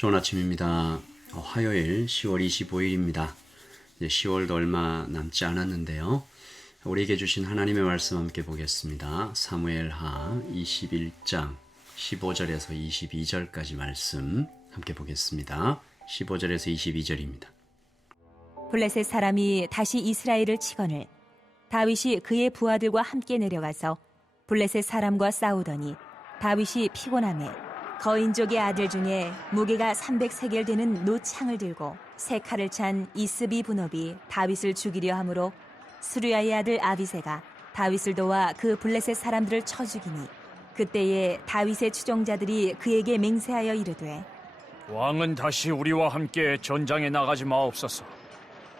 좋은 아침입니다. 화요일 10월 25일입니다. 이제 10월도 얼마 남지 않았는데요. 우리에게 주신 하나님의 말씀 함께 보겠습니다. 사무엘하 21장 15절에서 22절까지 말씀 함께 보겠습니다. 15절에서 22절입니다. 블레셋 사람이 다시 이스라엘을 치거늘 다윗이 그의 부하들과 함께 내려가서 블레셋 사람과 싸우더니 다윗이 피곤하매 거인족의 아들 중에 무게가 300세겔 되는 노창을 들고 세 칼을 찬 이스비 분업이 다윗을 죽이려 하므로 스루야의 아들 아비새가 다윗을 도와 그 블레셋 사람들을 쳐 죽이니 그때에 다윗의 추종자들이 그에게 맹세하여 이르되 왕은 다시 우리와 함께 전장에 나가지 마옵소서.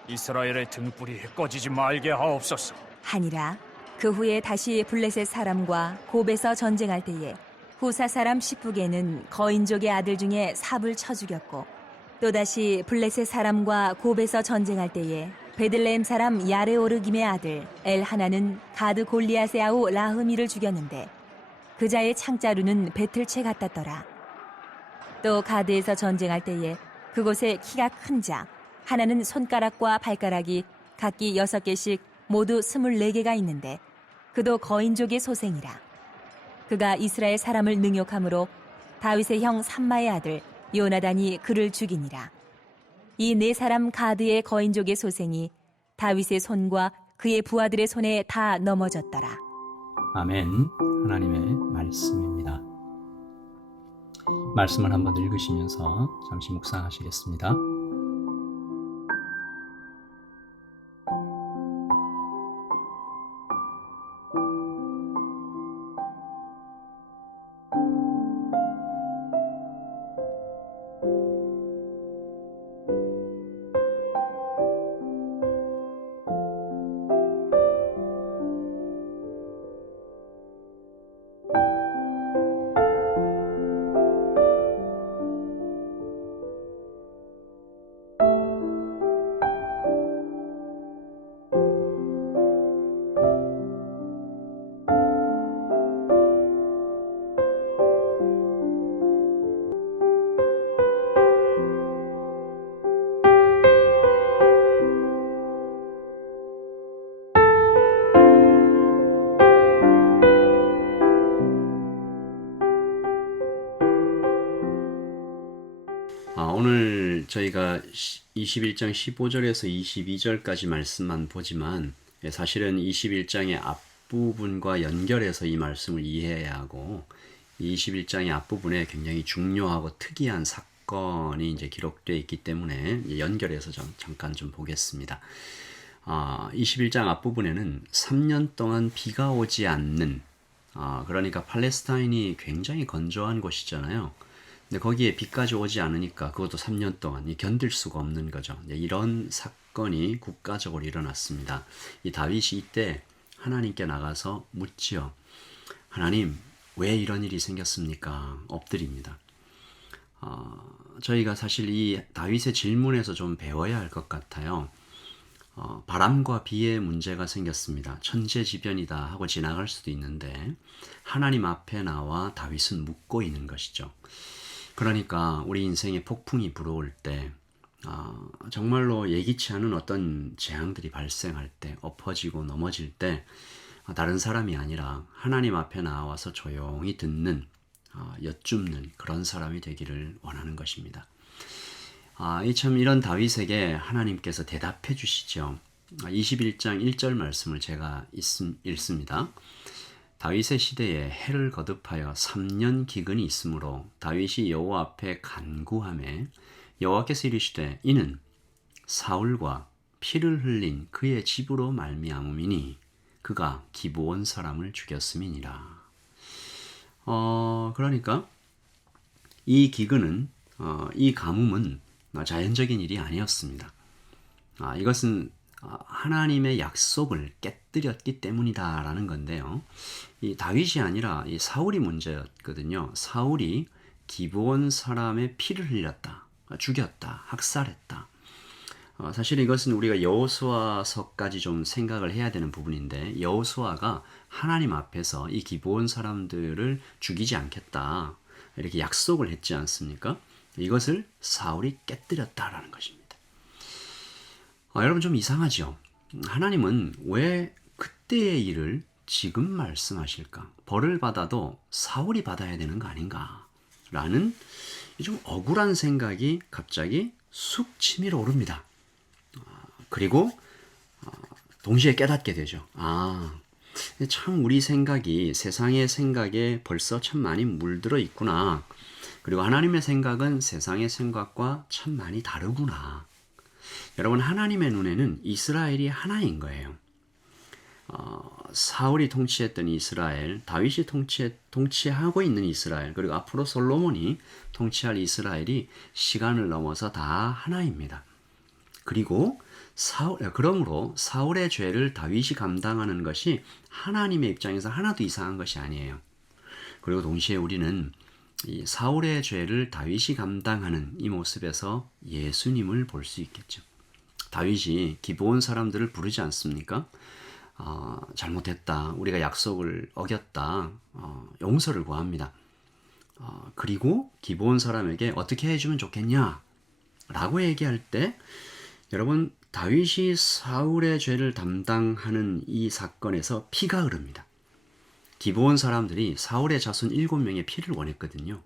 이스라엘의 등불이 꺼지지 말게 하옵소서. 하니라. 그 후에 다시 블레셋 사람과 곱에서 전쟁할 때에 후사 사람 시프게는 거인족의 아들 중에 삽을 쳐 죽였고 또다시 블레셋 사람과 곱에서 전쟁할 때에 베들레헴 사람 야레오르김의 아들 엘하나는 가드 골리앗의 아우 라흐미를 죽였는데 그 자의 창자루는 배틀채 같았더라. 또 가드에서 전쟁할 때에 그곳에 키가 큰 자 하나는 손가락과 발가락이 각기 6개씩 모두 24개가 있는데 그도 거인족의 소생이라. 그가 이스라엘 사람을 능욕함으로 다윗의 형 삼마의 아들 요나단이 그를 죽이니라. 이 네 사람 가드의 거인족의 소생이 다윗의 손과 그의 부하들의 손에 다 넘어졌더라. 아멘. 하나님의 말씀입니다. 말씀을 한번 읽으시면서 잠시 묵상하시겠습니다. 오늘 저희가 21장 15절에서 22절까지 말씀만 보지만 사실은 21장의 앞부분과 연결해서 이 말씀을 이해해야 하고 21장의 앞부분에 굉장히 중요하고 특이한 사건이 이제 기록되어 있기 때문에 연결해서 잠깐 좀 보겠습니다. 21장 앞부분에는 3년 동안 비가 오지 않는 그러니까 팔레스타인이 굉장히 건조한 곳이잖아요. 근데 거기에 비까지 오지 않으니까 그것도 3년 동안 견딜 수가 없는 거죠. 이런 사건이 국가적으로 일어났습니다. 이 다윗이 이때 하나님께 나가서 묻지요. 하나님, 왜 이런 일이 생겼습니까? 엎드립니다. 저희가 사실 이 다윗의 질문에서 좀 배워야 할 것 같아요. 바람과 비의 문제가 생겼습니다. 천재지변이다 하고 지나갈 수도 있는데 하나님 앞에 나와 다윗은 묻고 있는 것이죠. 그러니까 우리 인생에 폭풍이 불어올 때 정말로 예기치 않은 어떤 재앙들이 발생할 때 엎어지고 넘어질 때 다른 사람이 아니라 하나님 앞에 나와서 조용히 듣는 여쭙는 그런 사람이 되기를 원하는 것입니다. 참 이런 다윗에게 하나님께서 대답해 주시죠. 21장 1절 말씀을 제가 읽습니다. 다윗의 시대에 해를 거듭하여 3년 기근이 있으므로 다윗이 여호와 앞에 간구하매 여호와께서 이르시되 이는 사울과 피를 흘린 그의 집으로 말미암음이니 그가 기브온 사람을 죽였음이니라. 그러니까 이 기근은 이 가뭄은 자연적인 일이 아니었습니다. 이것은 하나님의 약속을 깨뜨렸기 때문이다라는 건데요. 이 다윗이 아니라 이 사울이 문제였거든요. 사울이 기브온 사람의 피를 흘렸다, 죽였다, 학살했다. 사실 이것은 우리가 여호수아서까지 좀 생각을 해야 되는 부분인데 여호수아가 하나님 앞에서 이 기브온 사람들을 죽이지 않겠다 이렇게 약속을 했지 않습니까? 이것을 사울이 깨뜨렸다라는 것입니다. 여러분 좀 이상하죠? 하나님은 왜 그때의 일을 지금 말씀하실까? 벌을 받아도 사울이 받아야 되는 거 아닌가? 라는 좀 억울한 생각이 갑자기 쑥 치밀어 오릅니다. 그리고 동시에 깨닫게 되죠. 참 우리 생각이 세상의 생각에 벌써 참 많이 물들어 있구나. 그리고 하나님의 생각은 세상의 생각과 참 많이 다르구나. 여러분, 하나님의 눈에는 이스라엘이 하나인 거예요. 사울이 통치했던 이스라엘, 다윗이 통치하고 있는 이스라엘, 그리고 앞으로 솔로몬이 통치할 이스라엘이 시간을 넘어서 다 하나입니다. 그리고 그러므로 사울의 죄를 다윗이 감당하는 것이 하나님의 입장에서 하나도 이상한 것이 아니에요. 그리고 동시에 우리는 이 사울의 죄를 다윗이 감당하는 이 모습에서 예수님을 볼 수 있겠죠. 다윗이 기브온 사람들을 부르지 않습니까? 잘못했다. 우리가 약속을 어겼다. 용서를 구합니다. 그리고 기브온 사람에게 어떻게 해주면 좋겠냐? 라고 얘기할 때 여러분, 다윗이 사울의 죄를 담당하는 이 사건에서 피가 흐릅니다. 기브온 사람들이 사울의 자손 7명의 피를 원했거든요.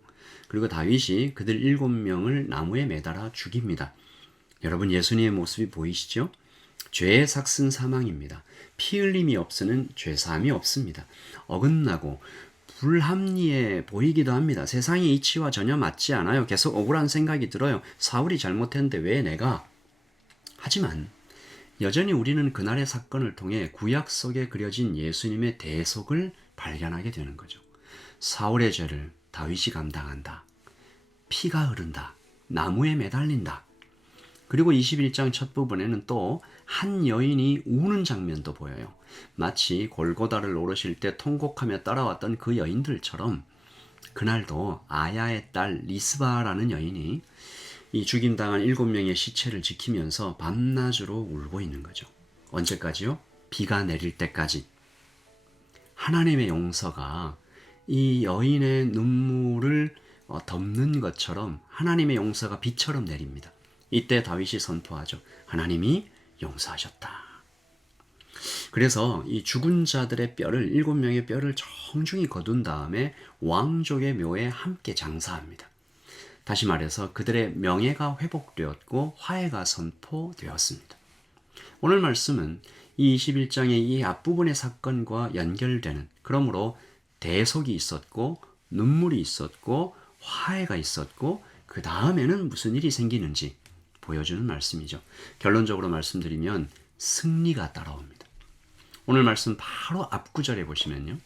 그리고 다윗이 그들 7명을 나무에 매달아 죽입니다. 여러분, 예수님의 모습이 보이시죠? 죄의 삭슨 사망입니다. 피 흘림이 없으는 죄사함이 없습니다. 어긋나고 불합리해 보이기도 합니다. 세상의 이치와 전혀 맞지 않아요. 계속 억울한 생각이 들어요. 사울이 잘못했는데 왜 내가? 하지만 여전히 우리는 그날의 사건을 통해 구약 속에 그려진 예수님의 대속을 발견하게 되는 거죠. 사울의 죄를 다윗이 감당한다. 피가 흐른다. 나무에 매달린다. 그리고 21장 첫 부분에는 또 한 여인이 우는 장면도 보여요. 마치 골고다를 오르실 때 통곡하며 따라왔던 그 여인들처럼 그날도 아야의 딸 리스바라는 여인이 이 죽임당한 7명의 시체를 지키면서 밤낮으로 울고 있는 거죠. 언제까지요? 비가 내릴 때까지. 하나님의 용서가 이 여인의 눈물을 덮는 것처럼 하나님의 용서가 비처럼 내립니다. 이때 다윗이 선포하죠. 하나님이 용서하셨다. 그래서 이 죽은 자들의 뼈를 7명의 뼈를 정중히 거둔 다음에 왕족의 묘에 함께 장사합니다. 다시 말해서 그들의 명예가 회복되었고 화해가 선포되었습니다. 오늘 말씀은 이 21장의 이 앞부분의 사건과 연결되는, 그러므로 대속이 있었고 눈물이 있었고 화해가 있었고 그 다음에는 무슨 일이 생기는지 보여주는 말씀이죠. 결론적으로 말씀드리면 승리가 따라옵니다. 오늘 말씀 바로 앞구절에 보시면요.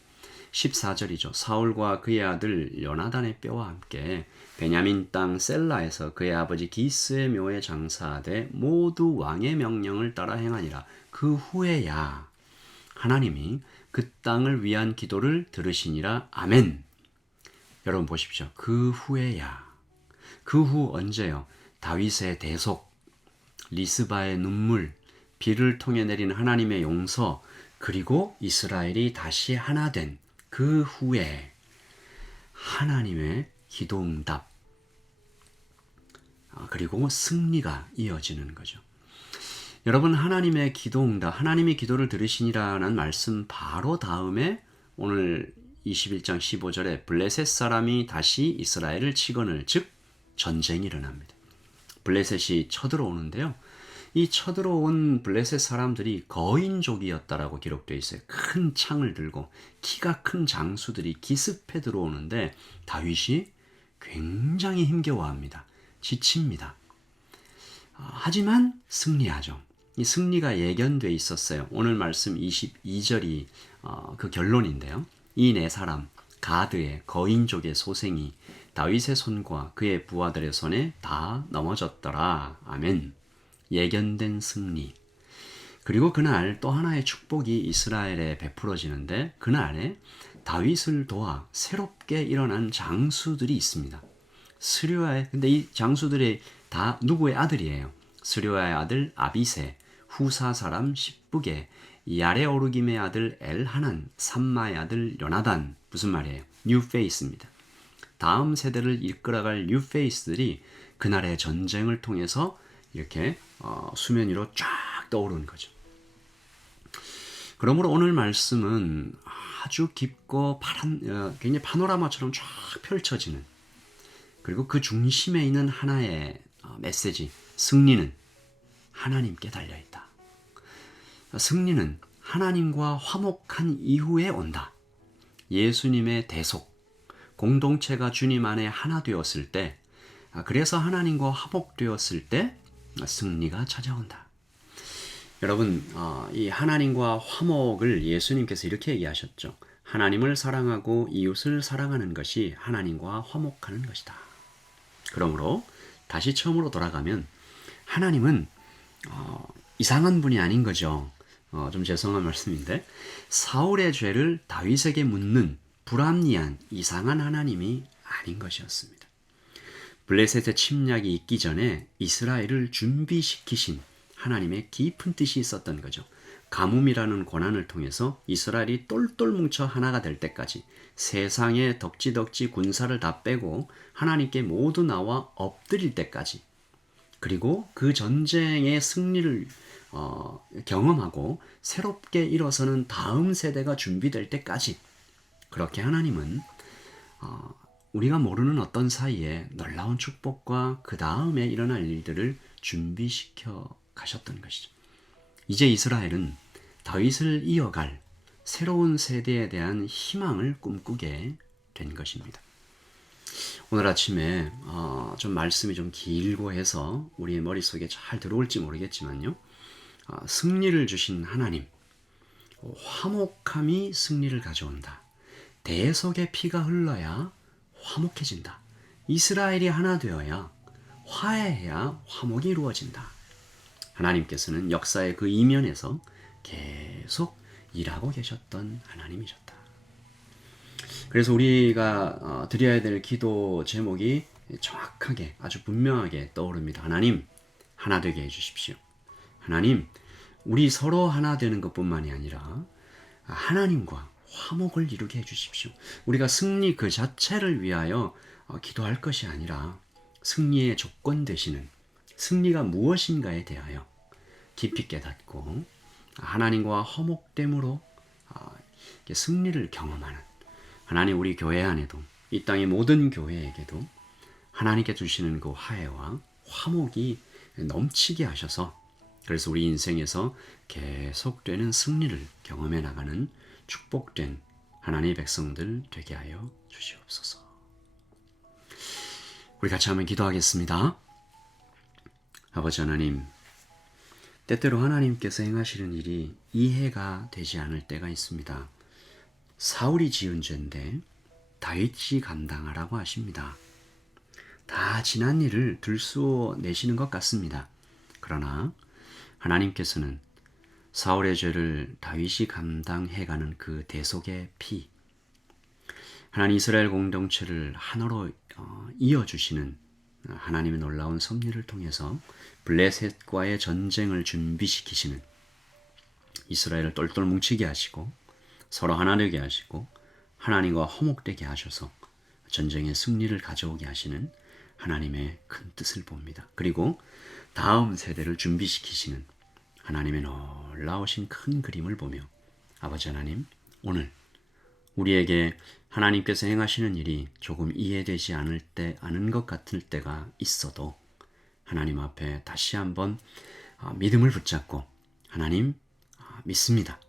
14절이죠. 사울과 그의 아들 요나단의 뼈와 함께 베냐민 땅 셀라에서 그의 아버지 기스의 묘에 장사하되 모두 왕의 명령을 따라 행하니라. 그 후에야 하나님이 그 땅을 위한 기도를 들으시니라. 아멘. 여러분 보십시오. 그 후에야. 그 후 언제요? 다윗의 대속, 리스바의 눈물, 비를 통해 내린 하나님의 용서, 그리고 이스라엘이 다시 하나 된 그 후에 하나님의 기도응답, 그리고 승리가 이어지는 거죠. 여러분, 하나님의 기도응답, 하나님이 기도를 들으시니라는 말씀 바로 다음에 오늘 21장 15절에 블레셋 사람이 다시 이스라엘을 치거늘, 즉 전쟁이 일어납니다. 블레셋이 쳐들어오는데요. 이 쳐들어온 블레셋 사람들이 거인족이었다라고 기록되어 있어요. 큰 창을 들고 키가 큰 장수들이 기습해 들어오는데 다윗이 굉장히 힘겨워합니다. 지칩니다. 하지만 승리하죠. 이 승리가 예견돼 있었어요. 오늘 말씀 22절이 그 결론인데요. 이 네 사람 가드의 거인족의 소생이 다윗의 손과 그의 부하들의 손에 다 넘어졌더라. 아멘. 예견된 승리. 그리고 그날 또 하나의 축복이 이스라엘에 베풀어지는데 그날에 다윗을 도와 새롭게 일어난 장수들이 있습니다. 근데 이 장수들이 다 누구의 아들이에요? 스료야의 아들 아비세, 후사 사람 십부게, 야레오르김의 아들 엘하난, 삼마의 아들 요나단. 무슨 말이에요? 뉴 페이스입니다. 다음 세대를 이끌어갈 뉴페이스들이 그날의 전쟁을 통해서 이렇게 수면 위로 쫙 떠오르는 거죠. 그러므로 오늘 말씀은 아주 깊고 굉장히 파노라마처럼 쫙 펼쳐지는, 그리고 그 중심에 있는 하나의 메시지, 승리는 하나님께 달려있다. 승리는 하나님과 화목한 이후에 온다. 예수님의 대속, 공동체가 주님 안에 하나 되었을 때, 그래서 하나님과 화목되었을 때 승리가 찾아온다. 여러분, 이 하나님과 화목을 예수님께서 이렇게 얘기하셨죠. 하나님을 사랑하고 이웃을 사랑하는 것이 하나님과 화목하는 것이다. 그러므로 다시 처음으로 돌아가면 하나님은 이상한 분이 아닌 거죠. 좀 죄송한 말씀인데, 사울의 죄를 다윗에게 묻는 불합리한 이상한 하나님이 아닌 것이었습니다. 블레셋의 침략이 있기 전에 이스라엘을 준비시키신 하나님의 깊은 뜻이 있었던 거죠. 가뭄이라는 고난을 통해서 이스라엘이 똘똘 뭉쳐 하나가 될 때까지, 세상의 덕지덕지 군사를 다 빼고 하나님께 모두 나와 엎드릴 때까지, 그리고 그 전쟁의 승리를 경험하고 새롭게 일어서는 다음 세대가 준비될 때까지, 그렇게 하나님은 우리가 모르는 어떤 사이에 놀라운 축복과 그 다음에 일어날 일들을 준비시켜 가셨던 것이죠. 이제 이스라엘은 다윗을 이어갈 새로운 세대에 대한 희망을 꿈꾸게 된 것입니다. 오늘 아침에 좀 말씀이 좀 길고 해서 우리의 머릿속에 잘 들어올지 모르겠지만요. 승리를 주신 하나님, 화목함이 승리를 가져온다. 대속의 피가 흘러야 화목해진다. 이스라엘이 하나 되어야, 화해해야 화목이 이루어진다. 하나님께서는 역사의 그 이면에서 계속 일하고 계셨던 하나님이셨다. 그래서 우리가 드려야 될 기도 제목이 정확하게, 아주 분명하게 떠오릅니다. 하나님, 하나 되게 해주십시오. 하나님, 우리 서로 하나 되는 것뿐만이 아니라 하나님과 화목을 이루게 해주십시오. 우리가 승리 그 자체를 위하여 기도할 것이 아니라 승리의 조건 되시는 승리가 무엇인가에 대하여 깊이 깨닫고 하나님과 화목됨으로 승리를 경험하는, 하나님 우리 교회 안에도, 이 땅의 모든 교회에게도 하나님께 주시는 그 화해와 화목이 넘치게 하셔서, 그래서 우리 인생에서 계속되는 승리를 경험해 나가는 축복된 하나님의 백성들 되게 하여 주시옵소서. 우리 같이 한번 기도하겠습니다. 아버지 하나님, 때때로 하나님께서 행하시는 일이 이해가 되지 않을 때가 있습니다. 사울이 지은 죄인데 다윗이 감당하라고 하십니다. 다 지난 일을 들쑤내시는 것 같습니다. 그러나 하나님께서는 사울의 죄를 다윗이 감당해가는 그 대속의 피, 하나님 이스라엘 공동체를 하나로 이어주시는 하나님의 놀라운 섭리를 통해서 블레셋과의 전쟁을 준비시키시는, 이스라엘을 똘똘 뭉치게 하시고 서로 하나 되게 하시고 하나님과 화목되게 하셔서 전쟁의 승리를 가져오게 하시는 하나님의 큰 뜻을 봅니다. 그리고 다음 세대를 준비시키시는 하나님의 놀라우신 큰 그림을 보며, 아버지 하나님, 오늘 우리에게 하나님께서 행하시는 일이 조금 이해되지 않은 것 같을 때가 있어도 하나님 앞에 다시 한번 믿음을 붙잡고, 하나님 믿습니다.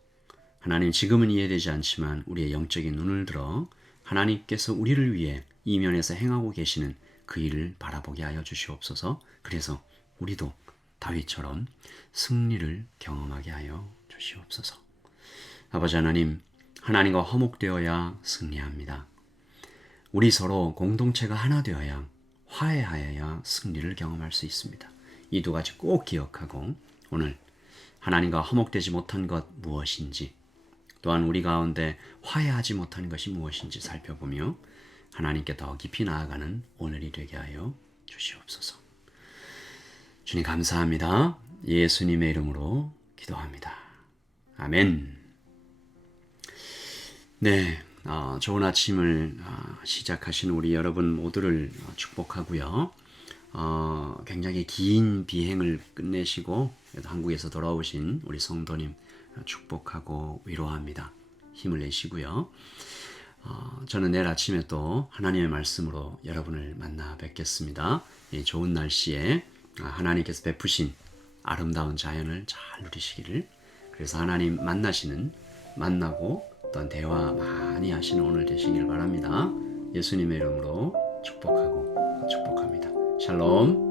하나님, 지금은 이해되지 않지만 우리의 영적인 눈을 들어 하나님께서 우리를 위해 이면에서 행하고 계시는 그 일을 바라보게 하여 주시옵소서. 그래서 우리도 다윗처럼 승리를 경험하게 하여 주시옵소서. 아버지 하나님, 하나님과 화목되어야 승리합니다. 우리 서로 공동체가 하나 되어야, 화해하여야 승리를 경험할 수 있습니다. 이 두 가지 꼭 기억하고 오늘 하나님과 화목되지 못한 것 무엇인지, 또한 우리 가운데 화해하지 못한 것이 무엇인지 살펴보며 하나님께 더 깊이 나아가는 오늘이 되게 하여 주시옵소서. 주님 감사합니다. 예수님의 이름으로 기도합니다. 아멘. 네, 좋은 아침을 시작하신 우리 여러분 모두를 축복하고요. 굉장히 긴 비행을 끝내시고 한국에서 돌아오신 우리 성도님 축복하고 위로합니다. 힘을 내시고요. 저는 내일 아침에 또 하나님의 말씀으로 여러분을 만나 뵙겠습니다. 이 좋은 날씨에 하나님께서 베푸신 아름다운 자연을 잘 누리시기를, 그래서 하나님 만나고 어떤 대화 많이 하시는 오늘 되시길 바랍니다. 예수님의 이름으로 축복합니다. 샬롬.